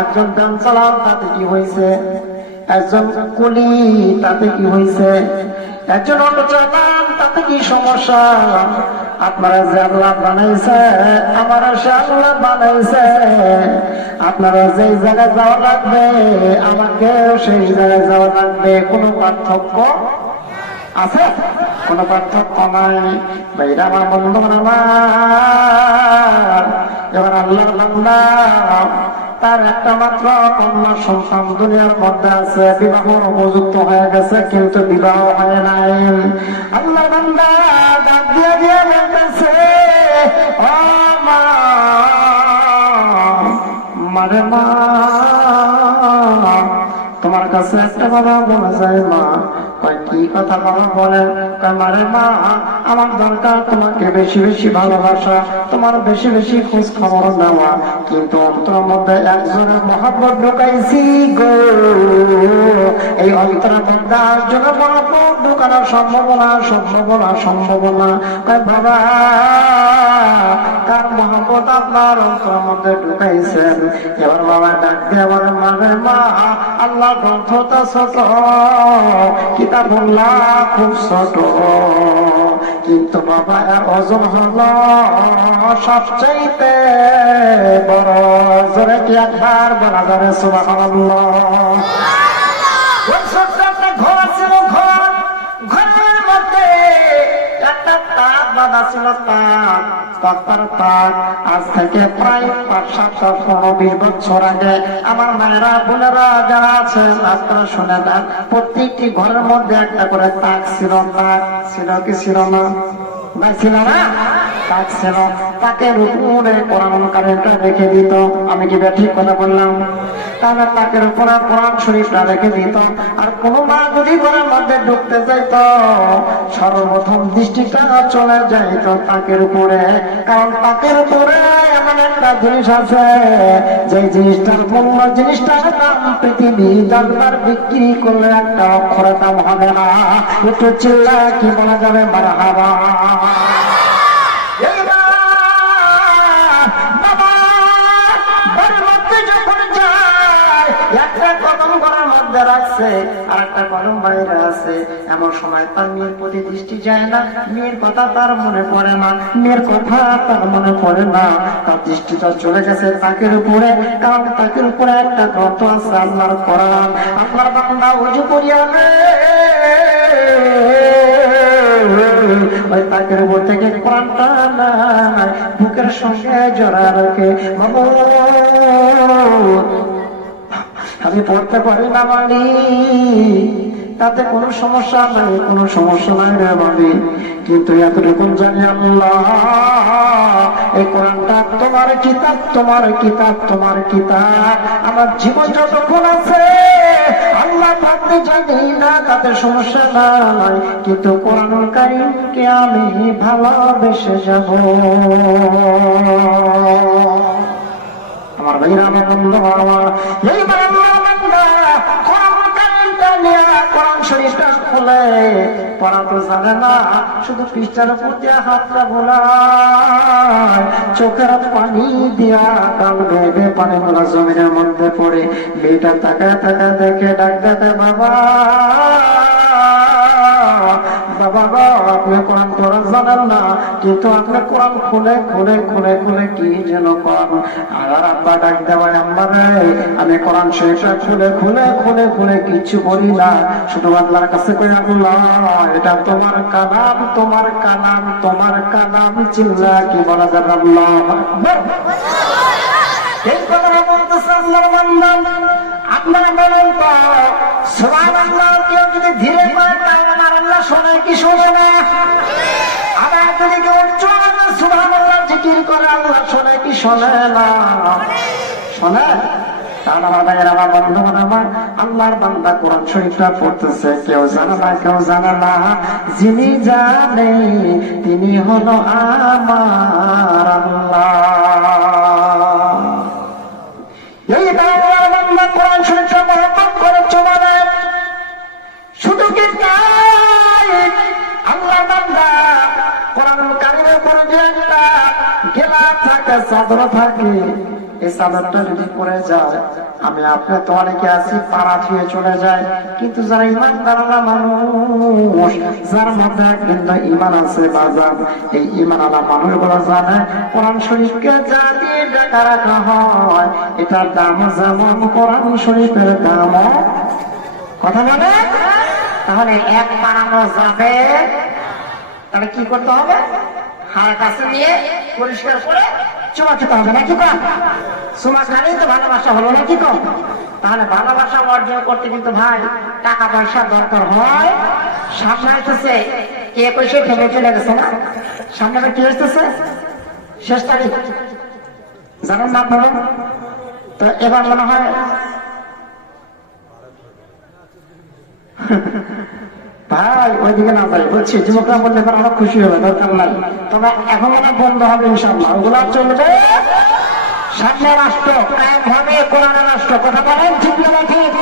একজন গান চালান তাতে কি হয়েছে, একজন কুলি তাতে কি হয়েছে, একজন অটো চালান তাতে কি সমস্যা? আপনারা যে আল্লাহ বানাইছে, আমার সে আল্লাহ বানাইছে। আপনারা যেই জায়গায় যাওয়া লাগবে, আমাকে সেই জায়গায় যাওয়া লাগবে। কোনো পার্থক্য আছে? কোনো পার্থক্য নাই। ভাইরা আমার, বন্ধুরা আমার, এবার আল্লাহ বান্দা তার একটা মাত্র কন্যা সন্তান দুনিয়ার মধ্যে আছে, বিবাহ উপযুক্ত হয়ে গেছে কিন্তু বিবাহ হয় নাই। আল্লাহ বান্দা ডাক দিয়ে দিয়ে বলতেছে, ও মা, মারে মা, তোমার কাছে একটা কথা বলা যায় মা। কি কথা বাবা বলেন? মারে মা, আমার দরকার তোমাকে বেশি বেশি ভালোবাসা, তোমার বেশি বেশি খোঁজ খবর নেওয়া, কিন্তু অন্তরের মধ্যে একজনের মহব্বত ঢুকাইছি গো। এই অন্তরের মধ্যে একজনের মহব্বত ঢুকানোর সম্ভাবনা সম্ভাবনা সম্ভাবনা। বাবা, কার মহব্বত আপনার অন্তরের মধ্যে ঢুকাইছেন? এবার বাবা ডাক দিয়ে বলে, মারে মা, আল্লাহ গ্রন্থটা ছোট, কিতাবুল্লাহ খুব ছোট, কিন্তু বাবা এর ওজন হলো সবচাইতে বড়। জোরে কি একবার বলা যাবে সুবহানাল্লাহ? ঘর ছিল, ঘরের মধ্যে একটা তাক বাঁধা ছিল, তক্তার তাক। আজ থেকে প্রায় 5-7-15-20 বছর আগে আমার মায়েরা বোনেরা যারা আছেন আপনারা শুনে দেন, প্রত্যেকটি ঘরের মধ্যে একটা করে তাক ছিল। তাক ছিল কি ছিল না? ছিল না? তাক ছিল। তাকের উপরে কোরআন কারিমটা রেখে দিত। আমি কি ঠিক কথা বললাম? তাহলে তাকের উপরে কোরআন শরীফটা রেখে দিত। আর কোন মা যদি ঘরের মধ্যে ঢুকতে যাইত, সর্বপ্রথম দৃষ্টিটা চলে যাইত তাকের উপরে। কারণ তাকের উপরে এমন একটা জিনিস আছে, যে জিনিসটার মূল্য, জিনিসটার দাম পৃথিবী জানবার বিক্রি করলে একটা অক্ষরের দাম হবে না। একটু চিল্লা কি বলা যাবে? মারহাবা। একটা কদম ঘরের মধ্যে রাখছে আর একটা কদম বাইরে আছে, এমন সময় তার মেয়ের প্রতি দৃষ্টি যায় না, মেয়ের কথা তার মনে পড়ে না, মেয়ের কথা তার মনে পড়ে না। তার দৃষ্টিটা চলে গেছে তাকের উপরে, কারণ তাকের উপরে একটা গ্রন্থ আছে, আল্লাহর কোরআন। আল্লাহর বান্দা ওযু করিয়া ওই তাকের উপর থেকে কোরআনটা নাই বুকের সঙ্গে জড়া রাখে। আমি পড়তে পারি না মানি, তাতে কোনো সমস্যা নাই, কোনো সমস্যা নাই রে মানি, কিন্তু এতটুকু জানি আল্লাহ এই কোরআনটা তোমার কিতাব, তোমার কিতাব, তোমার কিতাব। আমার জীবন যতক্ষণ আছে আল্লাহ থাকতে জানি না, তাতে সমস্যা নাই, কিন্তু কোরআনুল কারীমকে আমি ভালোবেসে যাব। আমার ভাইরা, আমার বন্ধু, আমার এইবার কোরআন শরীফটা খুলে পড়া তো জানে না, শুধু পৃষ্ঠার উপর দিয়া হাতটা বোলায়, চোখের পানি দিয়া কাল ভেবে পানি গুলা জমিনের মধ্যে পড়ে। মেয়েটা তাকায় তাকায় দেখে, ডাক দেখে, বাবা বাবা, আপনি কোরআন পড়া জানেন না, কিন্তু আপনি কোরআন খুলে খুলে খুলে খুলে কি যেন করেন। আর আব্বা ডাক দেওয়ায়, আম্মা রে, আমি কোরআন শরীফটা খুলে খুলে খুলে খুলে কিছু বলি না, শুধু আল্লাহর কাছে কই, আল্লাহ এটা তোমার কালাম, তোমার কালাম, তোমার কালাম। চিল্লা কি বলা যাবে? আল্লাহু আকবার। এই কথাটা বলতেছে আল্লাহর বান্দা। আপনারা বলেন তো সুবহানাল্লাহ, কেউ যদি ধীরে পড়ে তাহলে আমার আল্লাহ শোনে কি শোনে না? আবার যদি কেউ জোরে সুবহানাল্লাহ জিকির করে, আল্লাহ শোনে কি শোনে না? শোনে। তাহলে আমার ভাইয়ের, আমার বন্ধু, আমার আল্লাহর বান্দা কোরআন শরীফটা পড়তেছে, কেউ জানে না, কেউ জানে না। যিনি জানে তিনি হলো আমার আল্লাহ। এই আল্লাহর বান্দা কোরআন শরীফটা মহব্বত করে চলে, শুধু কি তাই? আল্লাহর বান্দা কোরআনুল কারীমের উপর যে একটা গেলাপ থাকে, একটা চাদর থাকে, এই চাদরটা যদি পরে যায়, আমি আপনি তো অনেকে আছি পাড়া ছুঁয়ে চলে যায়, কিন্তু যারা ইমান তারা মানুষ, যার মধ্যে কিন্তু ইমান আছে বাজার, এই ইমান আলা মানুষগুলো জানে কোরআন শরীফকে যা দিয়ে ঢাকা রাখা হয় এটার দাম যেমন কোরআন শরীফের দাম। কথা বলে? তাহলে এক বানানো যাবে, তাহলে কি করতে হবে? হার কাছে নিয়ে পরিষ্কার করে চুমা খেতে হবে, নাকি কম? চুমা খালেই তো ভালোবাসা হলো, নাকি কম? তাহলে ভালোবাসা অর্জন করতে কিন্তু ভাই টাকা পয়সা দরকার হয়। সামনে আসতেছে কে পয়সা ফেলে চলে গেছে না, সামনে কি আসতেছে? শেষ তারিখ জানেন না আপনারা? তো এবার মনে হয় ভাই ওইদিকে না যাই বলছি, যুবকরা বললে আরো খুশি হবে, দরকার নাই। তবে এখন অনেক বন্ধ হবে ইনশাল্লাহ, ওগুলো চলবে। সামনে রাষ্ট্র কায়েম হবে কোরআনের রাষ্ট্র, কথা বলেন ঠিক না ঠিক?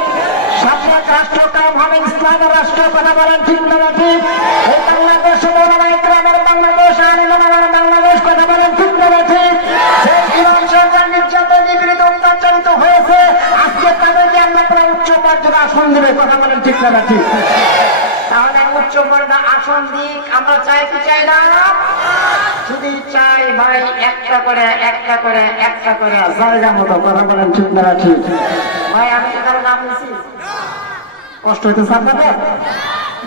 সামনে রাষ্ট্র কায়েম হবে ইসলামের রাষ্ট্র, কথা বলেন ঠিক না ঠিক? এই বাংলাদেশ ইকরামের বাংলাদেশ, আলিমার বাংলাদেশ, কথা বলেন ঠিক না ঠিক? যে ইমাম সরকার নির্যাতন নিপীড়িত অত্যাচারিত হয়েছে, আজকে তাদেরকে আমরা পুরো উচ্চ পর্যায়ে আসন দেবে, কথা বলেন ঠিক না ঠিক? তাহলে উচ্চ পর্যায়ে আসন দিক আমরা চাই কি চাই না? যদি চাই ভাই একটা করে একটা করে একটা করে জায়গা মতো, কথা বলেন ঠিক না ঠিক? ভাই আমি কি কারো নাম নিয়েছি? কষ্ট হইতেছে আপনাদের?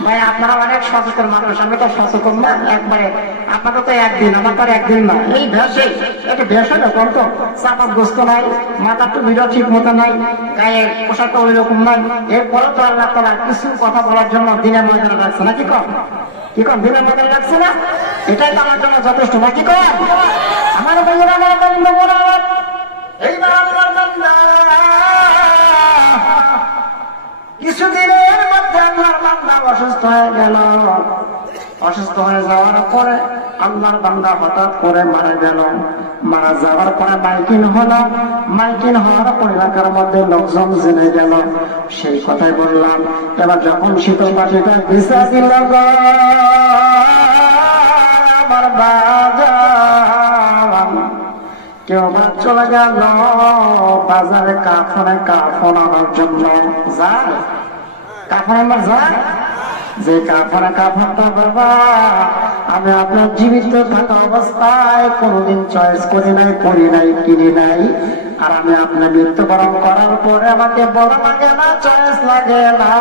ভাই আপনারা অনেক সচেতন মানুষ, আমি তো সচেতন না একবারে। আপনাদের তো একদিন, আমার তো একদিন না। এই ভেসে এটা ভেসে না কত চাপাত গোস্ত নাই, মাথার টুপিটা ঠিক মতো নাই, গায়ের পোশাকটা ওই রকম নাই, এরপরে তো আল্লাহ তাআলা কিছু কথা বলার জন্য দিনের ময়দানে রাখছে, নাকি কম? কি কম দিনের ময়দানে রাখছে না? এটাই তো আমার জন্য যথেষ্ট, নাকি কম? আমার ভাইয়েরা আমার বন্ধুরা, এইবার আল্লাহর বান্দা কিছুদিনের মধ্যে আল্লাহর বান্দা অসুস্থ হয়ে গেল। অসুস্থ হয়ে যাওয়ার পরে আল্লাহর বান্দা হঠাৎ করে মারা গেল। মারা যাওয়ার পরে মাইকিন হলো। মাইকিন হওয়ার পর এলাকার মধ্যে লোকজন জেনে গেল। সেই কথাই বললাম, এবার যখন শীতল পাটিটা ভিসা দিল গো আমার বাজার, কেউ বা চলে গেল বাজারে কাফন আনার জন্য। যায় কাফন আনার যায়, যে কাফনটা বাবা আমি আপনার জীবিত থাকা অবস্থায় কোনোদিন চয়েস করি নাই, করি নাই, কিনি নাই। আর আমি আপনার মৃত্যুবরণ করার পরে আমাকে বলা লাগে না, চয়েস লাগে না।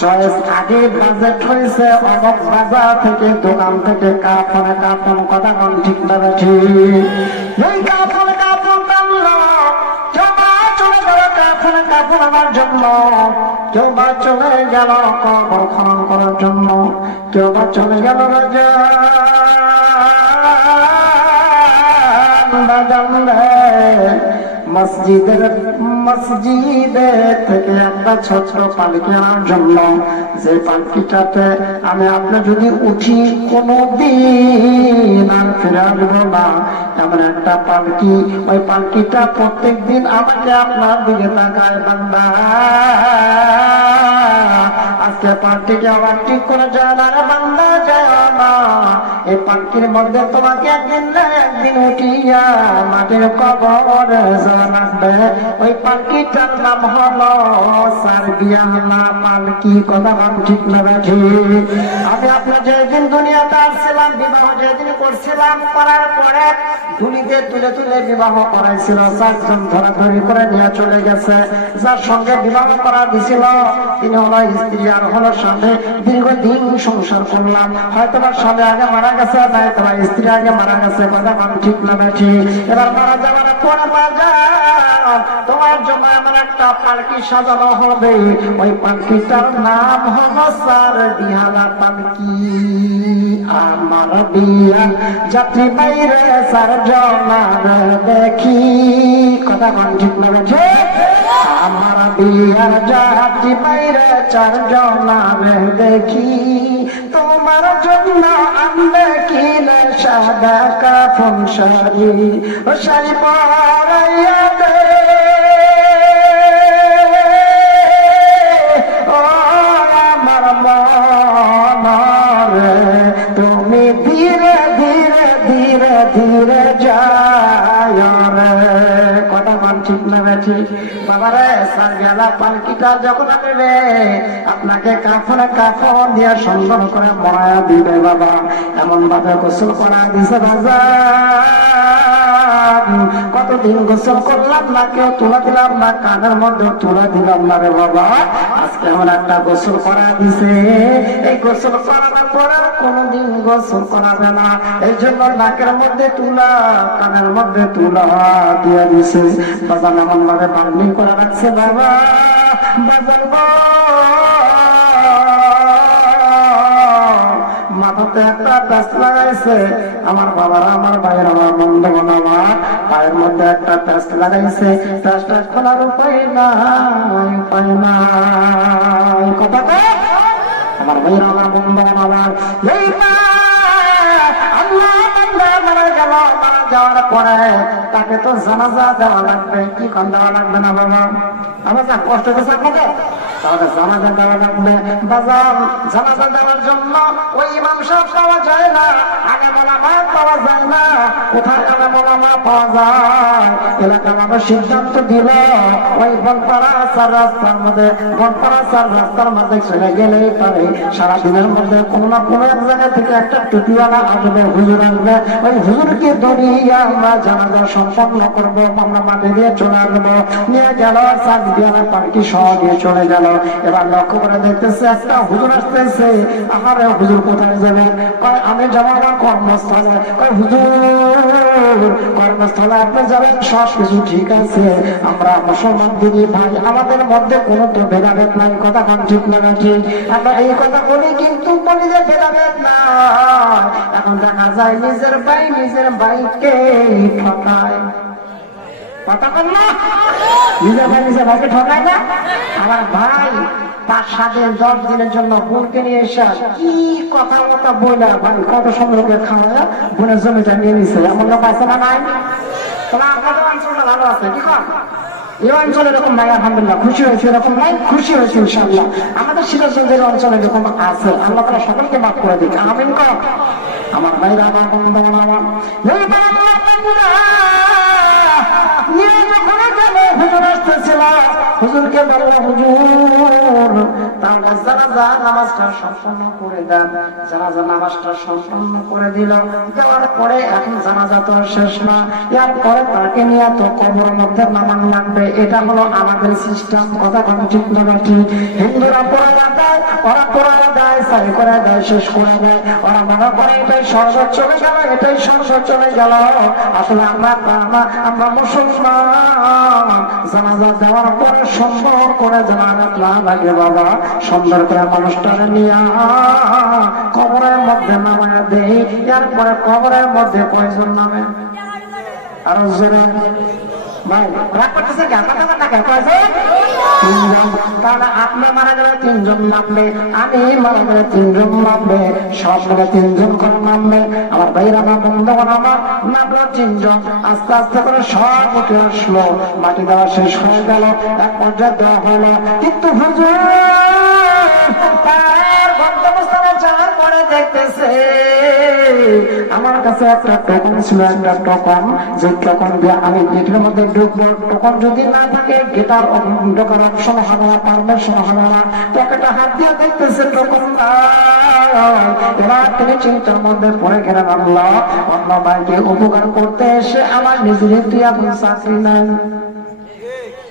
চয়েস আগে বাজেট হয়েছে অনেক বাজার থেকে, দোকান থেকে কাফন, কথা কোন ঠিক না ঠিক? এই কাফন টানলো, কেউ বা চলে গেল কাফন আমার জন্য, কেউ বা চলে গেল কবর খনন করার জন্য, কেউ বা চলে গেল মসজিদে থেকে একটা ছোট্ট পালকি আনার জন্য। যে পালকিটাতে আমি আপনি যদি উঠি কোনদিন আর ফিরে আসবো না, এমন একটা পালকি। ওই পালকিটা প্রত্যেক দিন আমাকে আপনার দিকে তাকায়, বান্দা আজকে পালকিকে আবার ঠিক করে যায় না রে বান্দা, যায় না। এই পালকির মধ্যে তোমাকে একদিন না একদিন উঠিয়া মাটির কবরে যাওয়া লাগবে। ওই পালকিটার নাম হলো সারবিয়ানা পালকি, কথা বল ঠিক না ঠিক? আমি আপনার যেদিন দুনিয়াতে আসছিলাম, বিবাহ যেদিন করছিলাম, করার পরে ধুলিতে তুলে তুলে বিবাহ করাইছিল। 4 জন ধরাধরি করে নিয়ে চলে গেছে। যার সঙ্গে বিবাহ করা দিছিল তিনি হলো স্ত্রী আর হলো স্বামী। দীর্ঘদিন সংসার করলাম, হয়তো বা স্বামী আগে মারা গেছে, তাই তোমার স্ত্রী আগে মারা গেছে, কথা বল ঠিক না ঠিক? এবার মারা যাওয়ার পরে বাজার তোমার জন্য আমার একটা পালকি সাজানো হবে। ওই পালকিটার নাম হলো সারবিয়ানা পালকি। আমার বিয়া যাত্রী বাইরে 4 জন দেখি, কথা বল ঠিক না ঠিক? আমার বিয়ার যাত্রী বাইরে 4 জন দেখি, তোমার জন্য আনবে কিনে সাদা কাফন শাড়ি, ও শাড়ি পরাইয়া দে ও আমার মন, তুমি ধীরে ধীরে ধীরে ধীরে যা কথা মান ঠিক না ঠিক বাবা রে সারবেলা পালকিটা যখন আনবে আপনাকে কাফন দিয়ে সুন্দর করে মরায়া দিবে বাবা, এমন ভাবে গোসল করা দিছে বাজার। কতদিন গোসল করলাম না, কেউ তুলে দিলাম না, কানের মধ্যে তুলে দিলাম না রে বাবা। আজকে এমন একটা গোসল করা দিছে, এই গোসল করানোর পরে কোনদিন গোসল করাবে না। এই জন্য নাকের মধ্যে তুলা, কানের মধ্যে তুলা দিয়ে দিছে বাজান, এমন ভাবে বান্ডিং করে রাখছে বাবা। বাজান মাথাতে একটা প্যাঁচ লাগাইছে আমার বাবারা, আমার ভাইয়ের, আমার বন্ধুগণ, আমার পায়ের মধ্যে একটা প্যাঁচ লাগাইছে। প্যাঁচটা খোলার উপায় নাই, উপায় নাই। কথা আমার ভাইয়ের, আমার বন্ধুগণ, আমার এই মারা গেল, মারা যাওয়ার পরে তাকে তো জানাজা দেওয়া লাগবে। কি কম দেওয়া লাগবে না বাবা? আমার যা কষ্ট হয়েছে আপনাদের, তাহলে জানাজা দেওয়া লাগবে। বাজার জানাজা দেওয়ার জন্য ওই ইমাম সাহেব পাওয়া যায় না, আগে মোলামা পাওয়া যায় না। কোথায় আগে মোলামা পাওয়া যায়? এলাকার মানুষ সিদ্ধান্ত দিল ওই বনপাড়া চার রাস্তার মধ্যে, বনপাড়া চার রাস্তার মধ্যে চলে গেলেই পারে সারাদিনের মধ্যে কোনো না কোনো এক জায়গা থেকে একটা টুপিওয়ালা আসবে, হুজুর আসবে। ওই হুজুরকে ধরিয়ে আমরা জানাজা সম্পন্ন করবো, আমরা মাটি দিয়ে চলে আসবো। নিয়ে গেল চাক দিয়ে পার্টি সহ দিয়ে চলে গেল। এবার লক্ষ্য করে দেখতেছে একটা হুজুর আসতেছে। আহারে হুজুর কোথায় যাবে? আমি যাবো আমার কর্মস্থলে। হুজুর কর্মস্থলে আপনি যাবেন, সব কিছু ঠিক আছে, আমরা মুসলমান দিদি ভাই, আমাদের মধ্যে কোনো তো ভেদাভেদ নাই। কথা কম ঠিক না ঠিক? আমরা এই কথা বলি, কিন্তু বলি যে ভেদাভেদ না। এখন দেখা যায় নিজের ভাই নিজের ভাইকে ঠকায়। কথা কম না? নিজের ভাই নিজের ভাইকে ঠকায় না? আমার ভাই 5-7 10 দিনের জন্য বোনকে নিয়ে এসে কি কথা মতো বইলা ভাই কত সুন্দরকে খাওয়া বোনের জমিটা নিয়ে নিছে, এমন লোক আছে না নাই? তবে আপনাদের অঞ্চলটা ভালো আছে, কি কর এই অঞ্চলে এরকম নাই আলহামদুলিল্লাহ। খুশি হয়েছে এরকম নাই, খুশি হয়েছে ইনশাআল্লাহ। আমাদের সিরাজগঞ্জের অঞ্চলে এরকম আছে, আল্লাহ তাআলা সকলকে মাফ করে দিক, আমিন কর। আমার ভাইরা, আমার বন্ধু, আমার এই হুজুর আসতেছিল, হুজুরকে বলল হুজুর তাহলে জানাজা নামাজটা সম্পন্ন করে দেন। জানাজা নামাজটা সম্পন্ন করে দিল। দেওয়ার পরে এখন জানাজা তো শেষ না, এরপরে তাকে নিয়ে তো কবরের মধ্যে নামানো লাগবে। এটা হলো আমাদের সিস্টেম। কথা কোন ঠিক না ঠিক? হিন্দুরা পড়া দেয়, ওরা পড়া দেয়, সাই করে দেয়, শেষ করে দেয়। ওরা মনে করে এটাই স্বর্গ চলে গেল, এটাই স্বর্গ চলে গেল। আসলে আমরা মুসলমান। জানাজা দেওয়ার পরে সুন্দর করে জানাজা না লাগে বাবা, সুন্দর করে মানুষটাকে নিয়ে কবরের মধ্যে নামায় দেই। এরপরে কবরের মধ্যে কয়জন নামে? আরো জোরে ভাই রাগ করতেছে কে? কয়জন? 3 জন। তাহলে আপনি মারা গেলে 3 জন নামবে, আমি মারা গেলে 3 জন নামবে, সব মিলে 3 জন করে নামবে। আমার ভাইরা, আমার বন্ধুগণ, আমার নামলো 3 জন। আস্তে আস্তে করে সব উঠে আসলো, মাটি দেওয়া শেষ হয়ে গেল, এক পর্যায়ে দেওয়া হলো। কিন্তু হুজুর তার গন্তব্যস্থানে যাওয়ার পরে দেখতেছে আমার কাছে একটা টোকন ছিল, একটা টোকন, যে টোকন দিয়ে আমি গেটের মধ্যে ঢুকবো। টোকন যদি না থাকে গেটার ঢোকার অপশন হবে না, পারমিশন হবে না। পকেটে হাত দিয়ে দেখতেছে টোকন এবার তিনি চিন্তার মধ্যে পড়ে গেলেন, আল্লাহ অন্য ভাইকে উপকার করতে এসে আমার নিজের তুই এখন চাকরি নাই।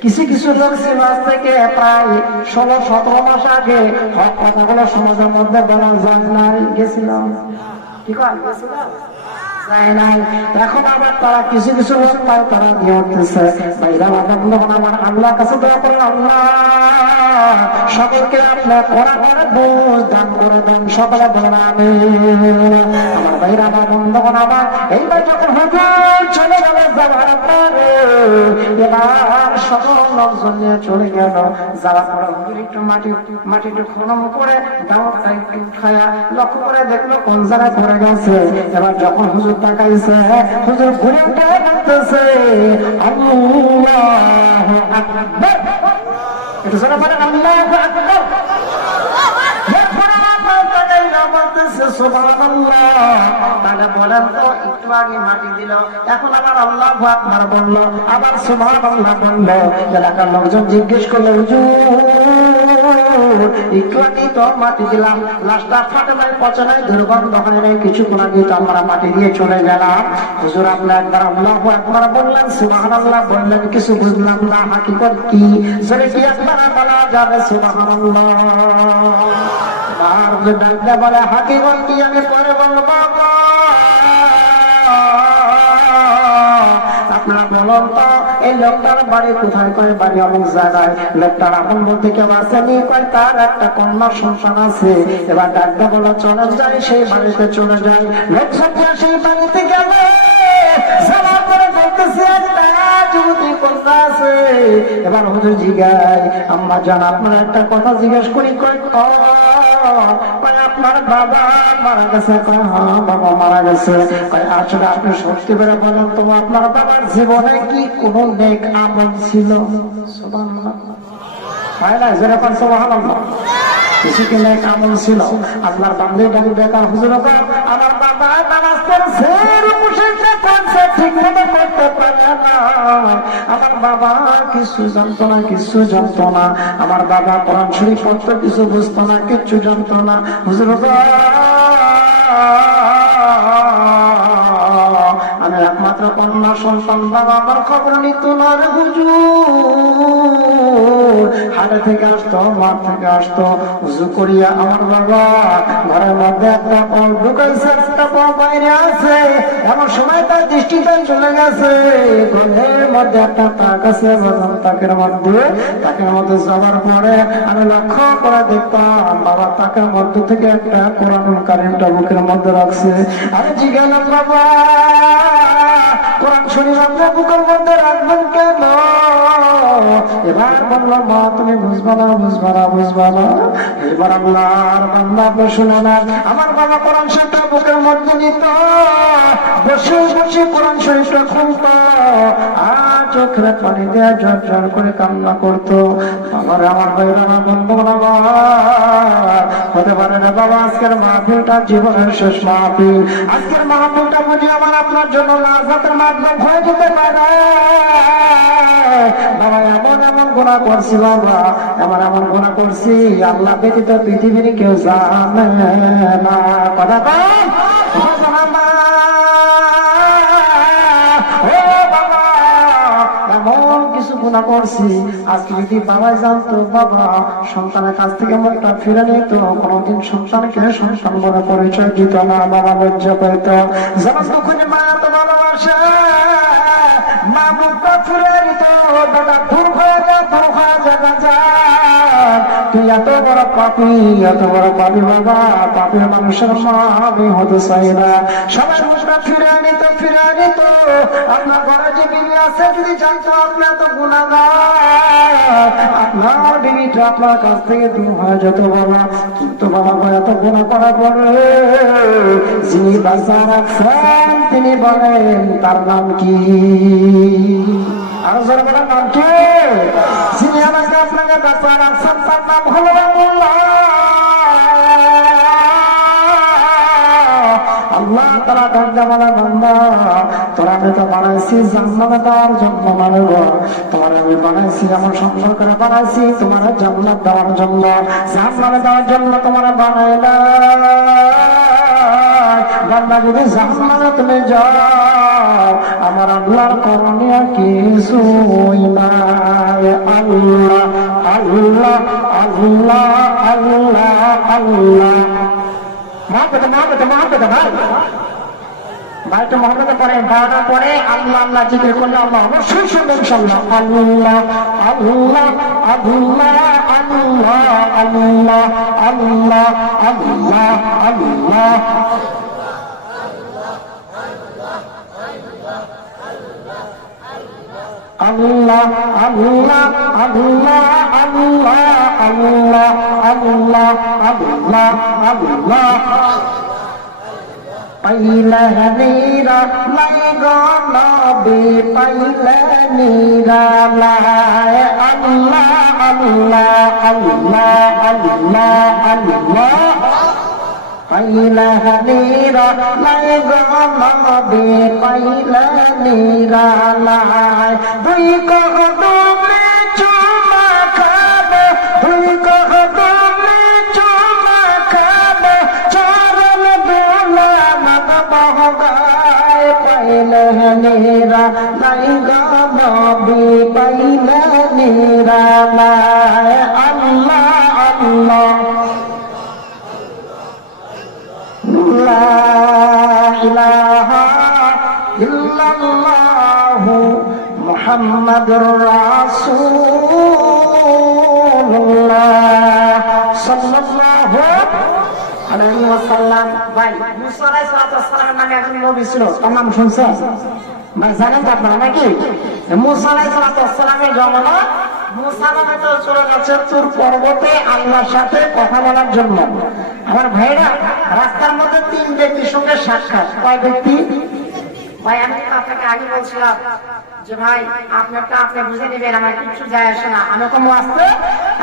কিছু কিছু লোক সমাজ থেকে প্রায় 16-17 মাস আগে হক কথাগুলো সমাজের মধ্যে বলা যায় নাই, গেছিলাম কি গেছিলাম যায় নাই। এখন আবার তারা কিছু কিছু লোক পায়, তারা দিয়ে উঠতেছে। ভাইরা, আমার আল্লাহর কাছে দোয়া করেন, আল্লাহ সকলকে আপনার করা করে বুঝ দান করে দেন, সকলে বলেন আমিন। আমার ভাইরা, আমার বন্ধুগণ, আমার এইবার যখন হুজুর চলে গেল যাওয়ার পরে এবার সকল লোকজন নিয়ে চলে গেল। যাওয়ার পরে হুজুর একটু মাটি একটু খনন করে দাওয়াতটা একটু উঠায়া লক্ষ্য করে দেখলো কোন জায়গায় পড়ে গেছে। এবার যখন হুজুর তাকাইছে, হুজুর ঘুরে উঠে বলতেছে আল্লাহু আকবার। এটা জোরে বলেন আল্লাহু আকবার। বলতেছে সুবহানাল্লাহ। তাহলে বলেন তো একটু একটু আগে মাটি দিল, এখন আবার আল্লাহু আকবার বলল, আবার সুবহানাল্লাহ বলল। এলাকার লোকজন জিজ্ঞেস করলো, হুজুর একটু আগে তো মাটি দিলাম, লাশটা ফাটে নাই, পচে নাই, দুর্গন্ধ হয় নাই, কিছুক্ষণ আগে তো আমরা মাটি দিয়ে চলে গেলাম। হুজুর আপনি একবার আল্লাহু আকবার বললেন, সুবহানাল্লাহ বললেন, কিছু বুঝলাম না, হাকিকত কি? জোরে কি একবার বলা যাবে সুবহানাল্লাহ? আর ডাকতে বলে হাকিকত কি আমি পরে বলবো। আপনারা বলুন তো এই লোকটার বাড়ি কোথায়? কয় বাড়ি অমুক জায়গায়। লোকটার আপন বলতে কেউ আসেনি, কয় তার একটা কন্যা সন্তান আছে। এবার ডাকতে বলে চলে যায়, সেই বাড়িতে চলে যায়। লোক সত্যি সেই বাড়িতে গেলে যাওয়ার পরে বলতেছে একটা যুবতী কন্যা আছে। এবার হুজুর জিগায়, আম্মা জান আপনার একটা কথা জিজ্ঞেস করি। কয় আপনার বাবা মারা গেছে? কয় হ্যাঁ বাবা মারা গেছে। কয় আসলে আপনি সত্যি করে বলেন তো আপনার বাবার জীবনে কি কোনো নেক আমল ছিল? সুবহানাল্লাহ। হয় না যেরকম সুবহানাল্লাহ, কিছু কি নেক আমল ছিল? আপনার বান্ধবী ডাকি বেকার, হুজুর আমার বাবা নামাজ পড়ছে, রুকু সিজদা করছে, ঠিক মতো করতে পারে না। আমার বাবা কিছু জানতো না, কিছু জানতো না। আমার বাবা কোরআন শরীফ পড়তে কিছু বুঝতো না, কিচ্ছু জানতো না। হুজুর আমি একমাত্র কন্যা সন্তান, বাবা আমার খবর নিত না রে হুজুর। হাটে থেকে আসতো, মাঠ থেকে আসতো, উজু করিয়া আমার বাবা ঘরের মধ্যে একটা পা ঢুকাইছে, একটা পা বাইরে আছে। এমন সময় তার দৃষ্টিতে চলে গেছে ঘরের মধ্যে একটা তাক আছে, তাকের মধ্যে যাওয়ার পরে আমি লক্ষ্য করে দেখতাম বাবা তাকের মধ্যে থেকে একটা কোরআনুল কারীমটা বুকের মধ্যে রাখছে। আমি জিজ্ঞাসা বাবা কোরআন শরীফ আপনার বুকের মধ্যে রাখবেন কেন? এবার বললাম মা তুমি বুঝবা না, বুঝবা না, বুঝবা না। এবার আল্লাহর বান্দা আপনি শুনে না, আমার বাবা কোরআন শরীফটা বুকের মধ্যে নিত, বসে বসে কোরআন শরীফটা খুলতো, আর চোখের পানি দেয়া ঝর ঝর করে কান্না করতো। আমার আমার ভাইরা আমার বন্ধু বাবা হতে পারে না বাবা আজকের মাহফিলটা জীবনের শেষ মাহফিল। আজকের মাহফিলটা বুঝি আমার আপনার জন্য নাজাতের মাধ্যম হয়ে যেতে পারে। বাবা এমন এমন গুনাহ করছি, বাবা এমন গুনাহ করছি আল্লাহ ব্যতীত পৃথিবীর কেউ জানে না। কথা কম এমন কিছু গুনাহ করছি, আজকে যদি বাবা জানতো, বাবা সন্তানের কাছ থেকে মুখটা ফিরে নিত, কোনদিন সন্তানকে সন্তান বলে পরিচয় দিত না, বাবা লজ্জা পেত। যেমন তখন মা তো ভালোবাসে, মা মুখটা ফিরে নিত, দাদা দূর হয়ে যা, দূর হয়ে যাবে যা, তুই এত বড় পাপী, এত বড় পাপী বাবা, পাপীর মানুষের মা আমি হতে চাই না। সবাই মুখটা ফিরে নিত, ফিরে নিত। আপনার ঘরে যে বিবি আছে যদি জানতো আপনি এত গুনাহগার, আপনার বিবিটা আপনার কাছ থেকে দূর হয়ে যেত বাবা। কিন্তু বাবা এত গুনাহ করার পরে যিনি বাঁচা রাখছেন তিনি বলেন তার নাম কি? আরো জোরে বলেন নাম কি? যিনি আমাকে আপনাকে বাঁচা রাখছেন তার নাম হলো আল্লাহ। আল্লাহ তাআলা ডাকতে বলে বান্দা তোরা আমি তো বানাইছি জান্নাতে দেওয়ার জন্য, মানব তোমার আমি বানাইছি আমার সংসার করে বানাইছি তোমার জান্নাত দেওয়ার জন্য, জান্নাতে দেওয়ার জন্য তোমার বানাই না। বান্দা যদি জান্নাতে তুমি যাও আমার আল্লাহর করণীয় কিছুই নাই। আল্লাহ আল্লাহ আল্লাহ আল্লাহ আল্লাহ ভাইটা মহব্বতে পরে বারোটার পরে আল্লাহ আল্লাহ জিকির করলে আল্লাহ অবশ্যই শুনবে ইনশাআল্লাহ। আল্লাহ আল্লাহ আল্লাহ আল্লাহ আল্লাহ আল্লাহ আল্লাহ আল্লাহ আল্লাহ আল্লাহ আল্লাহ আল্লাহ আল্লাহ আল্লাহ আল্লাহ আল্লাহ পাইলে নীরা লাই গো নবী পাইলে নীরা লাই আল্লাহ আল্লাহ আল্লাহ আল্লাহ আল্লাহ পাইলা নিরালাই গো নবী পাইলা নিরালাই দুই কদমে চুমা খাবো দুই কদমে চুমা খাবো চরণ দোলা মানব গায় পাইলা নিরালাই গো নবী পাইলা নিরালাই আল্লাহ আল্লাহ লা ইলাহা ইল্লাল্লাহু মুহাম্মাদুর রাসূলুল্লাহ সাল্লাল্লাহু আলাইহি ওয়াসাল্লাম। ভাই মুসা আলাইহিস সালামের নামে একজন নবী ছিল, তার নাম শুনছেন ভাই? জানেন তো আপনারা নাকি? মুসা আলাইহিস সালামের জমানা মুসা নবী তো চলে গেছে তুর পর্বতে আল্লাহর সাথে কথা বলার জন্য। আমার ভাইরা, রাস্তার মধ্যে তিন ব্যক্তির সঙ্গে সাক্ষাৎ। কয় ব্যক্তি? ভাই আমি আপনাকে আগে বলছিলাম যে ভাই আপনারটা আপনি বুঝে নেবেন, আমার কিছু যায় আসে না। আমি কোনো আসতে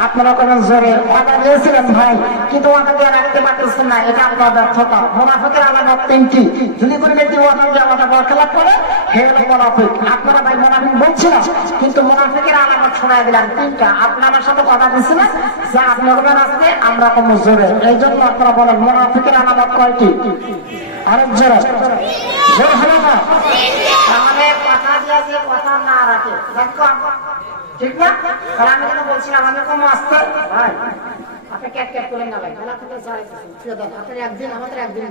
আপনারা কোনো জোরে অর্ডার দিয়েছিলেন ভাই, কিন্তু অর্ডার দিয়ে রাখতে পারতেছেন না, এটা আপনার ব্যর্থতা। মুনাফিকের আলামত তিনটি। যদি কোনো ব্যক্তি অর্ডার দিয়ে আমাদের বরখেলাপ করে হে হলো মুনাফিক। আপনারা ভাই মুনাফিক বলছিলেন, কিন্তু মুনাফিকের আলামত শোনায় দিলাম তিনটা। আপনি আমার সাথে কথা দিচ্ছিলেন যে আপনি ওখানে আসতে আমরা কোনো জোরে, এই জন্য আপনারা বলেন মুনাফিকের আলামত কয়টি? আরেক জোরে জোরে হলো না? তাহলে কথা দিয়ে যে কথা না রাখে, ঠিক না? তাহলে আমি যেন বলছিলাম আমি কোনো আসতে ভাই আপনি ক্যাট ক্যাট করেন না ভাই, গলা থেকে আপনার একদিন আমাদের একদিন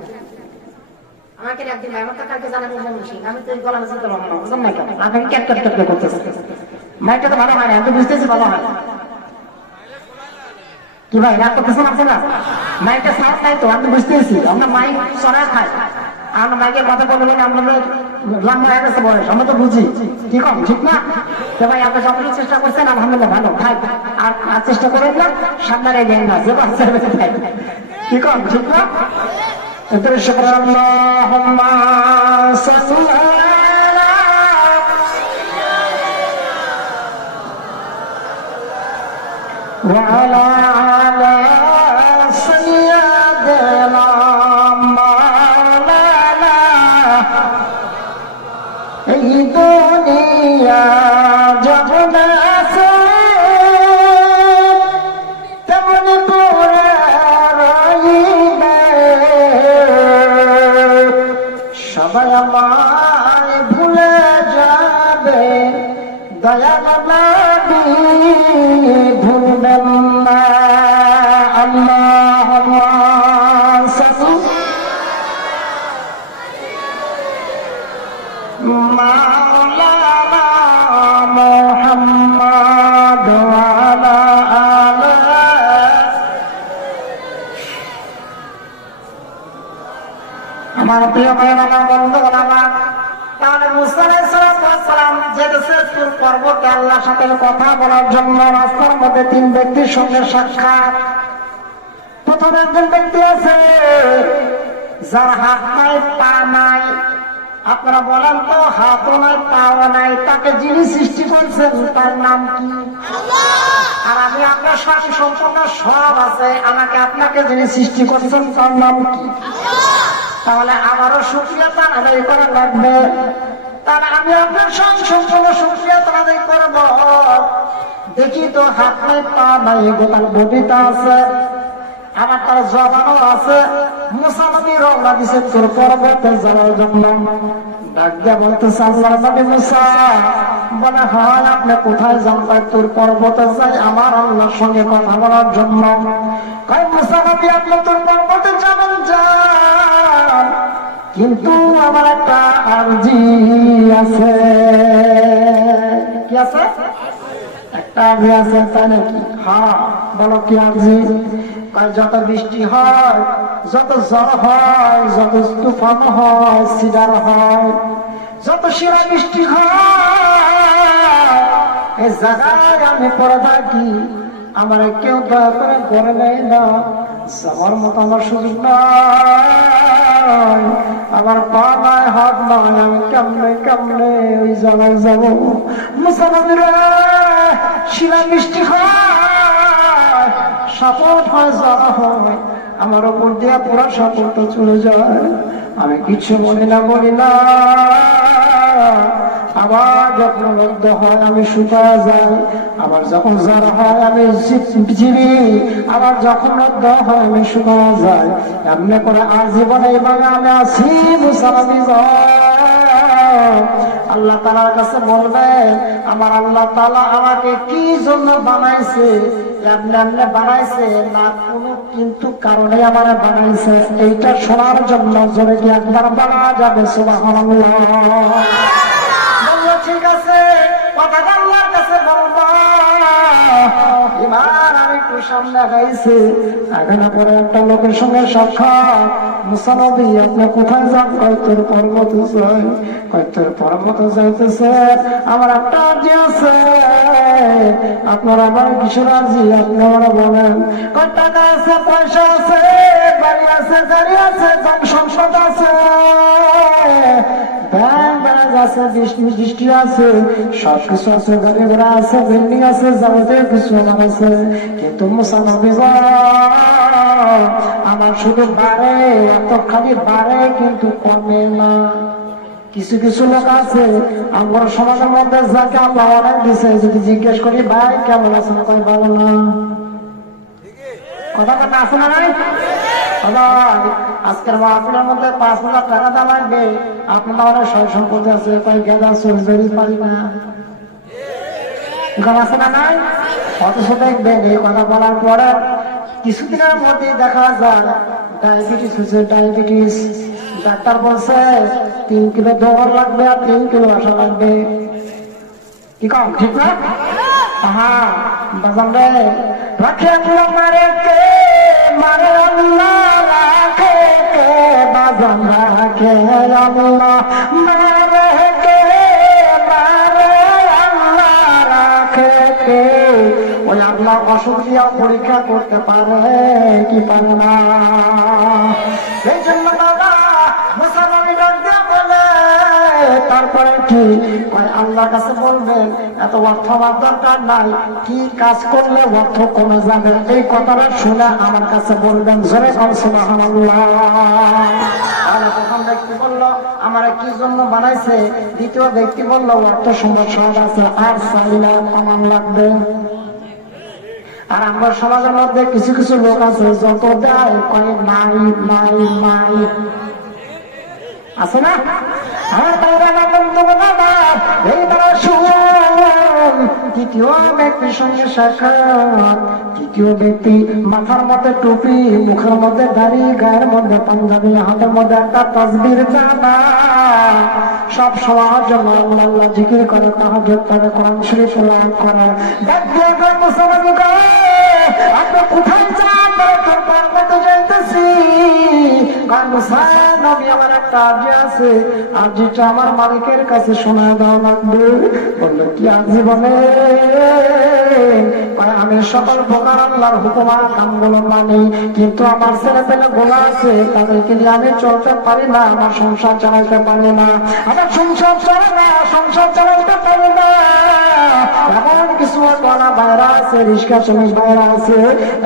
আমাকে একদিন ভাই আমার তো কালকে জানাবো মনুষ্য, আমি তো এই গলা মিছিল করবো না, বুঝলাম না কেন আপনি ক্যাট ক্যাট ক্যাট করতেছেন? মাইকটা তো ভালো হয় না, আমি তো বুঝতেছি ভালো হয় কি ভাই, রাগ করতেছেন আপনি না? মাইকটা সাফ নাই তো, আমি বুঝতেছি আমরা মাইক সরাই খাই, আমরা মাইকের কথা বলবেন আমাদের লম্বা হয়ে গেছে বয়স, আমরা তো বুঝি কি কম, ঠিক না? তো ভাই আপনি সকলেই চেষ্টা করছেন, আলহামদুলিল্লাহ ভালো খাই, আর চেষ্টা করেন না সামনে গেন না, যে বাচ্চা খাই কি কম, ঠিক না? আল্লাহুম্মা সাল্লি আলা সবাই আমায় ভুলে যাবে, দয়াল নবী ভুলবেন না। আল্লাহুম্মা সাল্লি মাওলানা মুহাম্মদ ওয়া আলা আমার প্রিয় ভাইরা বন্ধুগণ আমার, তাহলে মুসা আলাইহিস সালাম যেতেছে তুর পর্বতে আল্লাহর সাথে কথা বলার জন্য। রাস্তার মধ্যে তিন ব্যক্তির সঙ্গে সাক্ষাৎ। প্রথম একজন ব্যক্তি আছে যার হাত নাই পা নাই। আপনারা বলেন তো, হাতও নাই পাও নাই, তাকে যিনি সৃষ্টি করছেন তার নাম কি? আর আমি আপনার স্বামী সম্পূর্ণ সব আছে, আমাকে আপনাকে যিনি সৃষ্টি করছেন তার নাম কি? তাহলে আমারও শুকরিয়া তার আদায় করা লাগবে। তাহলে আমি আপনার সম্পূর্ণ শুকরিয়া তার আদায় করব। দেখি তো হাত নাই পা নাই, গোটাল বডিটা আছে, আমার তার জবানও আছে। মুসা নবী রওনা দিয়েছেন তোর পর্বতে যাওয়ার জন্য। ডাক দিয়া বলতেছে আল্লাহর নবী মুসা, বলে হয় আপনি কোথায় যান? তোর পর্বতে যাই আমার আল্লাহর সঙ্গে কথা বলার জন্য। কয় মুসা নবী আপনি তোর পর্বতে যাবেন যান, কিন্তু আমার একটা আরজি আছে। কি আছে? একটা আরজি আছে, তাই নাকি? হ্যাঁ বলো কি আরজি? যত বৃষ্টি হয়, যত জ্বর হয়, যত তুফান হয়, সিডার হয়, যত শিরা বৃষ্টি হয়, এই জায়গায় আমি পড়ে থাকি, আমার কেউ দয়া করে করে নেয় না। যাওয়ার মতো আমার সুযোগ নাই, আমার পা নাই হাত নাই, আমি কেমনে কেমনে ওই জায়গায় যাবো? মুসলমানেরা শিলা বৃষ্টি হয়, সাপোর্ট হয়, জ্বর হয়, আমার উপর দিয়া পুরা সফলতা চলে যায়, আমি কিছু বলি না। আবার যখন রক্ত হয় আমি শুকায় যাই, আবার যখন জ্বর হয় আমি জীবী, আবার যখন রক্ত হয় আমি শুকায় যাই। এমনি করে আজীবনে এইভাবে আমি আছি মুসাফি। আল্লাহ তাআলার কাছে বলবেন, আমার আল্লাহ তাআলা আমাকে কি জন্য বানাইছে? এমনি বানাইছে না, কোনো কিন্তু কারণে আমার বানাইছে, এইটা শোনার জন্য জোরে কি একবার বলা যাবে সুবহানাল্লাহ? ঠিক আছে, কথাটা আল্লাহর কাছে বলবা। এবার আরেকটু সামনে গাইছে, আগানা পরে একটা লোকের সঙ্গে সাক্ষাৎ। মুসা নবী, আপনি কোথায় যান? কয়েকটার পর্বতে যাই। কয়েকটার পর্বতে যাইতেছে, আমার একটা আর্জি আছে, আপনার আমার কিশোর আর্জি, আপনি আমরা বলেন। কয় টাকা আছে, পয়সা আছে, বাড়ি আছে, গাড়ি আছে, ধন সম্পদ আছে, দৃষ্টি আছে, সবকিছু আছে, গাড়ি ঘোড়া আছে, বিল্ডিং আছে, যাবতীয় কিছু আমার আছে। কিন্তু মুসা নবী আমার শুধু বাড়ে, এত খালি বাড়ে কিন্তু কমে না। কিছু কিছু লোক আছে আমার সমাজের মধ্যে, যাকে আল্লাহ অনেক দিছে, যদি জিজ্ঞেস করি ভাই কেমন আছেন, কই ভালো না। কথা কথা আছে না নাই? আজকের মাহফিলের মধ্যে 5,000 টাকা দেওয়া লাগবে, আপনার অনেক সয় সম্পত্তি আছে, কই গেঁদা চুরি পারি না, আছে না নাই? অথচ দেখবেন এই কথা বলার পরে কিছুদিনের মধ্যে দেখা যায় ডায়াবেটিস হচ্ছে, ডায়াবেটিস। ডাক্তার বলছে 3 কিলো দৌড় লাগবে আর 3 কিলো আসা লাগবে। কি কম ঠিক না? হ্যাঁ বাজান রে, রাখে মারে কে মারে আল্লাহ, রাখে কে বাজান, রাখে আল্লাহ, মারে কে মারে আল্লাহ, রাখে কে। ওই আল্লাহ অসুখ দিয়া পরীক্ষা করতে পারে কি পারে না? এই জন্য বাবা মুসলমানি ডাক্তার বলে, তারপরে কি আল্লাহর কাছে বলবেন, এত অর্থ আমার দরকার নাই, কি কাজ করলে অর্থ কমে যাবে, এই কথাটা শুনে আমার কাছে বলবেন জোরে সুবহানাল্লাহ। প্রথম ব্যক্তি বললো আমার কি জন্য বানাইছে, দ্বিতীয় ব্যক্তি বললো অর্থ সমস্যা আছে, আর চাইলে কমান লাগবে। আর আমার সমাজের মধ্যে কিছু কিছু লোক আছে, যত দেয় কয় নাই নাই নাই, আছে না? আমার বাইরে না বন্ধু দাদা, এইবার শুন, তৃতীয় ব্যক্তির সঙ্গে সাক্ষাৎ। তৃতীয় ব্যক্তি মাথার মধ্যে টুপি, মুখের মধ্যে দাড়ি, গায়ের মধ্যে পাঞ্জাবি, হাতের মধ্যে একটা তাসবির জানা, সব সবার জন্য আল্লাহ আল্লাহ জিকির করে, তাহাজ্জুদ করে, কোরআন শরীফ তেলাওয়াত করে। ডাক দিয়ে কয় মুসলমান কয়, আপনি কোথায় যান? তোর পর্বতে যাইতেছি। কয় মুসা নবী, আমার একটা আর্জি আছে, আর্জিটা আমার মালিকের কাছে শোনা দেওয়া লাগবে। বললো কি আর্জি বলে? আমি সকল প্রকার আল্লাহর হুকুম আর কামগুলো মানি, কিন্তু আমার ছেলে পেলে গোলা আছে, তাদেরকে নিয়ে আমি চলতে পারি না, আমার সংসার চালাইতে পারি না, আমার সংসার চলে না, সংসার চালাইতে পারি না। এমন কিছু গলা বাইরা আছে, রিক্সা শ্রমিক বাইরা আছে,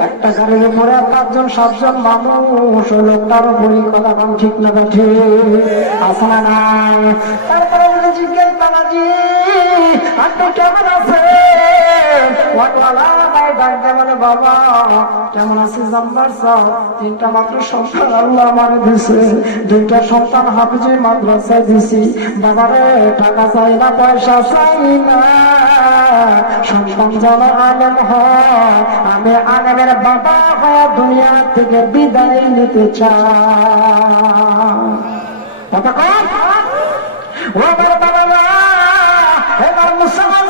একটা গাড়ির উপরে 5-7জন মানুষ, লোকটার উপরই কথা কম ঠিক না ঠিক আছে না নাই? তারপরে যদি জিজ্ঞেস বাবাজি আপনি কেমন আছে, বাবা কেমন আছি জানবার চাও? 3টা মাত্র সন্তান আল্লাহ আমার দিছে, 2টা সন্তান হাফিজি মাদ্রাসায় দিছি। বাবারে টাকা চাই না, পয়সা চাই না, সন্তান যেন আলেম হয়, আমি আলেমের বাবা হয়ে দুনিয়া থেকে বিদায় নিতে চাই। কতক্ষণ ও আমার বাবা, এবার মুসলমান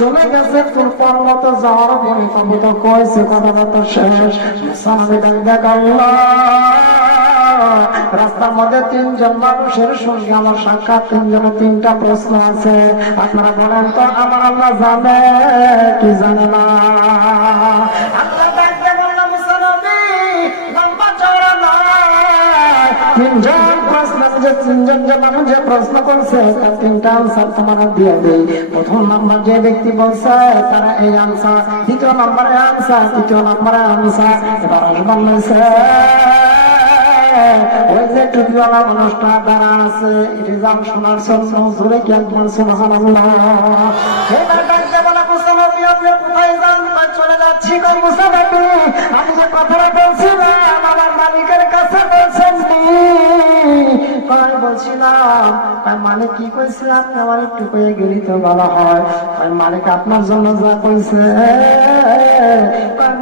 চলে গেছে, তোর পর্বত যাওয়ার পরে কবুত কয়েছে, কথাবার্তা শেষ। রাস্তার মধ্যে 3জন মানুষের সঙ্গে আমার সাক্ষাৎ, 3জনের 3টা প্রশ্ন আছে, আপনারা বলেন তো আমার আল্লাহ জানে কি জানে না? আল্লাহ ডাকতে বলল মুসা নবী, লম্বা চওড়া নয়, 3জন প্রশ্ন যে তিনজন যে মানুষ যে প্রশ্ন করছে তার তিনটা আনসার তোমার দিয়ে দেই। প্রথম নাম্বার যে ব্যক্তি বলছে তারা এই আনসার, দ্বিতীয় নাম্বারে আনসার, তৃতীয় নাম্বারে আনসার। এবার আসবার নইছে ওই যে টুপিওয়ালা মানুষটা দ্বারা আছে রিজাম শোনার জন্য জোরে কি একবার সুবহানাল্লাহ। এবার ডাকতে বলা মুসাফির আপনি কোথায় যান? চলে যাচ্ছি গো মুসাফির, আমি যে কথাটা বলছিলাম আমার মালিকের কাছে বলছেন বলছিলাম মালিক কি কইছে আপনি আমার একটু কয়ে গেলি তো ভালো হয়। মালিক আপনার জন্য যা কইছে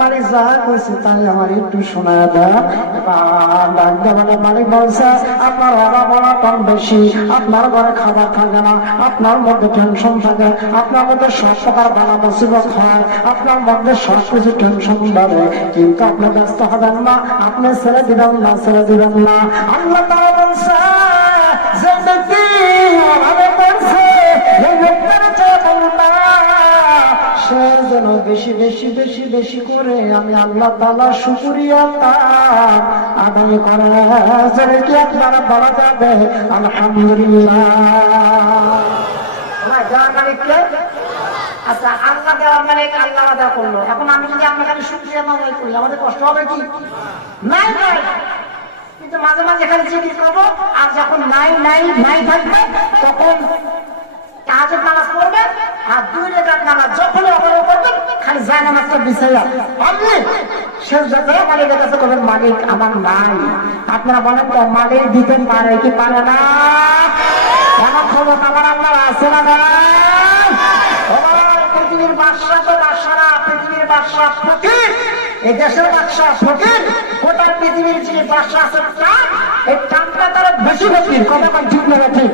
মালিক যা কইছে তাই আমার একটু শোনা দেয়। এবার ডাক দেওয়ালে মালিক বলছে আপনার অভাব অনটন বেশি, আপনার ঘরে খাবার থাকে না, আপনার মধ্যে টেনশন থাকে, আপনার মধ্যে সব প্রকার বালা মুসিবত হয়, আপনার মধ্যে সব কিছু টেনশন বাড়ে, কিন্তু আপনি ব্যস্ত হবেন না, আপনি ছেড়ে দিবেন না, ছেড়ে দিবেন না। আল্লাহ তাআলা বলছে যে ব্যক্তি ভাবে করছে এই ব্যক্তির চেয়ে বলবা সে যেন বেশি বেশি বেশি বেশি করে আমি আল্লাহ তাআলা শুকরিয়া আদায় করে। যেন কি আপনারা বলা যাবে আলহামদুলিল্লাহ। আচ্ছা, আল্লাহ দেওয়ার মানে আল্লাহ আদা করলো, এখন আমি যদি আপনার খালি শুকরিয়া আদায় করি আমাদের কষ্ট হবে কি? নাই নাই, কিন্তু মাঝে মাঝে খালি জিকির করবো, আর যখন নাই নাই নাই থাকবে তখন তাহাজ্জুদ নামাজ পড়বেন আর 2 রাকাত নামাজ যখন অবরোধ করবেন খালি যায় নামাজটা বিছাইয়া আপনি শেষ জায়গায় মালিকের কাছে বলবেন মালিক আমার নাই। আপনারা বলেন তো মালিক দিতে পারে কি পারে না? এমন খবর আমার আপনার আছে না? পৃথিবীর বাদশা তো বাদশারা, পৃথিবীর বাদশা ফকির, এই দেশের বাদশা ফকির, গোটা পৃথিবীর যে বাদশা আছে টান, এই টানটা তারা বেশি ফকির, কথা কম ঠিক না ঠিক?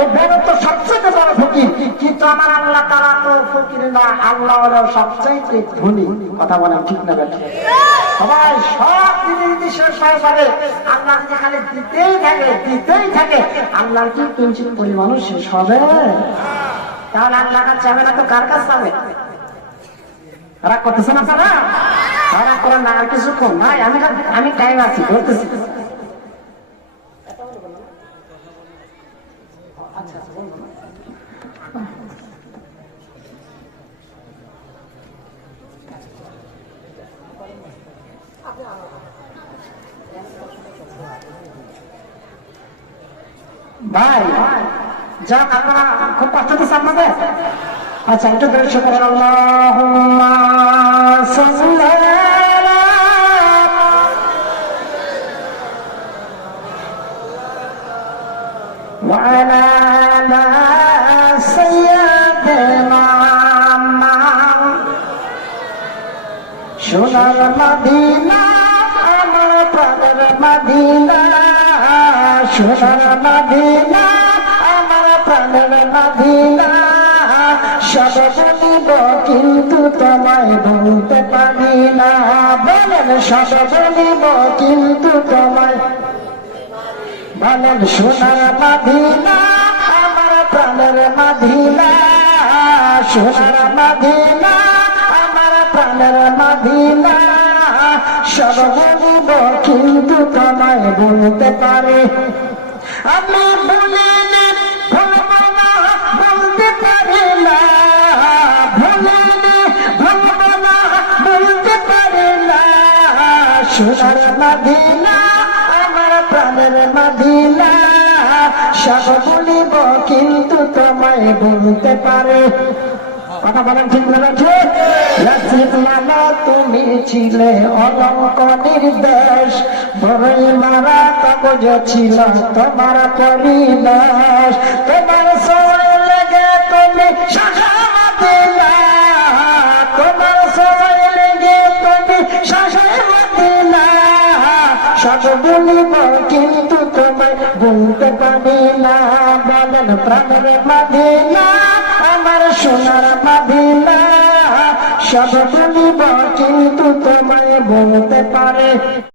এই বেদ তো সবচেয়ে বড় ফকির, কিন্তু আমার আল্লাহ তারা তো ফকির না, আল্লাহ হলো সবচাইতে ধনী, কথা বলেন ঠিক না ঠিক? সবাই সব দিদি শেষ হয়ে যাবে, আল্লাহ যদি খালি দিতেই থাকে দিতেই থাকে, আল্লাহর কি কিঞ্চিত পরিমাণও শেষ হবে? তাহলে আল্লাহ কাছে যাবে না তো কার কাছে যাবে? রাগ করতেছে না তারা? রাগ করেন না, আর কিছুক্ষণ নাই, আমি টাইম আছি, ধরতেছি। ভাই যাক, আপনারা খুব কষ্ট হচ্ছে আপনাদের। আচ্ছা, একটু বেশ করেন আল্লাহুম্মা সাল্লি আলা ওয়া আলা সাইয়্যিদিনা সোনার মদিনা, আমার প্রাণের মদিনা, সোনার মদিনা, আমার প্রাণের মদিনা। সব বলিব কিন্তু তোমায় বলতে পারি না, বলেন সব বলিব কিন্তু তোমায়, বলেন সোনার মদিনা, আমার প্রাণের মদিনা, সোনার মদিনা, আমার প্রাণের মদিনা। সব বলিব কিন্তু তোমায় বলতে পারি, আমি বলিনি ভুলব না, বলতে পারি না, বলিনি ভুলব না, বলতে পারি না। সোনার মদিনা, আমার প্রাণের মদিনা। সব বলিব কিন্তু তোমায় বলতে পারি, কথা বলেন ঠিক না ঠিক? রাসূলুল্লাহ তুমি ছিলে অলঙ্ক নির্দেশ, বড়ই মারা কাগজ ছিল তোমার পরিবেশ, তোমার সময় লেগে তুমি শাখা মদিনা, তোমার সময় লেগে তুমি শাখা মদিনা। সব বলিব কিন্তু তোমায় বলতে পারি না, বলেন প্রাণের মদিনা, আমার সোনার মদিনা। সব বলিব কিন্তু তোমায় বলতে পারে